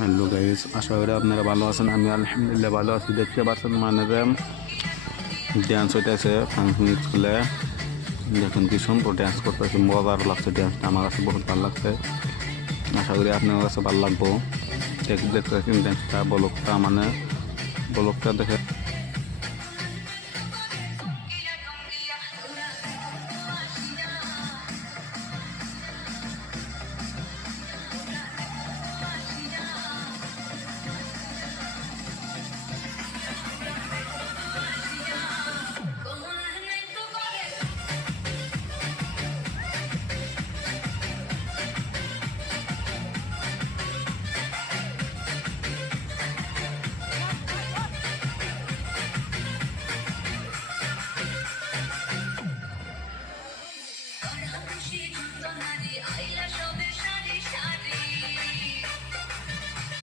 Hello guys, আশা করি আপনারা ভালো আছেন। আমি আলহামদুলিল্লাহ ভালো আছি। দেখতে পাচ্ছেন মানে ড্যান্স হইতেছে ফাংশন স্কুলে। দেখুন কি সুন্দর ড্যান্স করতেছে, মজার লাগছে ড্যান্সটা, আমার কাছে বহুত ভালো লাগছে। আশা করি আপনার কাছে ভালো লাগবো। দেখতে পাচ্ছেন ড্যান্সটা, ব্লকটা দেখে